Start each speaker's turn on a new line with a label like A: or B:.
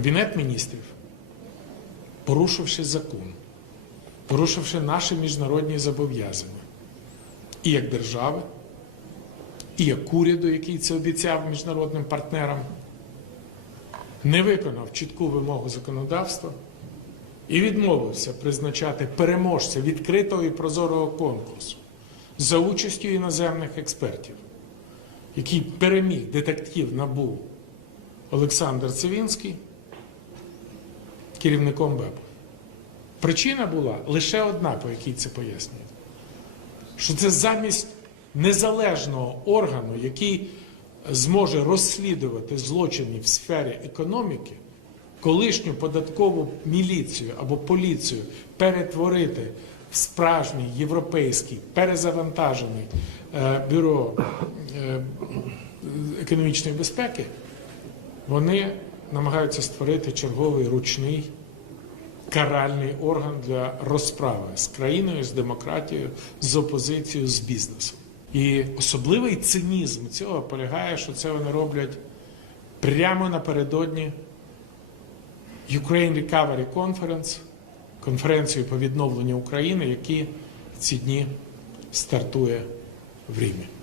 A: Кабінет міністрів, порушивши закон, порушивши наші міжнародні зобов'язання, і як держави, і як уряду, який це обіцяв міжнародним партнерам, не виконав чітку вимогу законодавства і відмовився призначати переможця відкритого і прозорого конкурсу за участю іноземних експертів, який переміг детектив НАБУ Олександр Цивінський керівником БЕП. Причина була лише одна, по якій це пояснюють. Що це замість незалежного органу, який зможе розслідувати злочини в сфері економіки, колишню податкову міліцію або поліцію перетворити в справжній європейський перезавантажений е, бюро е, економічної безпеки, вони намагаються створити черговий ручний каральний орган для розправи з країною, з демократією, з опозицією, з бізнесом. І особливий цинізм цього полягає, що це вони роблять прямо напередодні Ukraine Recovery Conference, конференцію по відновленню України, які ці дні стартує в Римі.